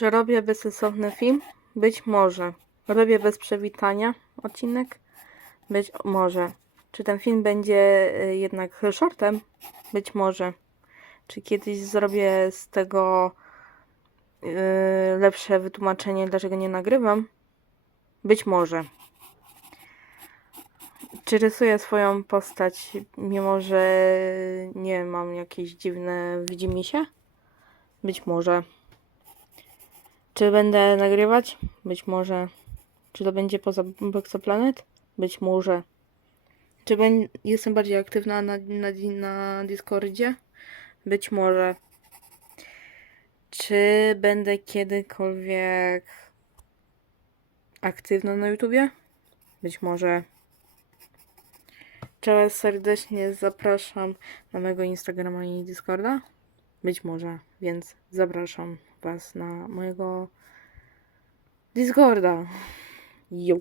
Czy robię bezsensowny film? Być może. Robię bez przewitania odcinek? Być może. Czy ten film będzie y, jednak shortem? Być może. Czy kiedyś zrobię z tego y, lepsze wytłumaczenie, dlaczego nie nagrywam? Być może. Czy rysuję swoją postać, mimo że nie mam jakieś dziwne widzimisię? Być może. Czy będę nagrywać? Być może. Czy to będzie poza Boxoplanet? Być może. Czy ben... jestem bardziej aktywna na, na, na Discordzie? Być może. Czy będę kiedykolwiek aktywna na YouTubie? Być może. Was serdecznie zapraszam na mojego Instagrama i Discorda? Być może, więc zapraszam Was na mojego Discorda. Jo.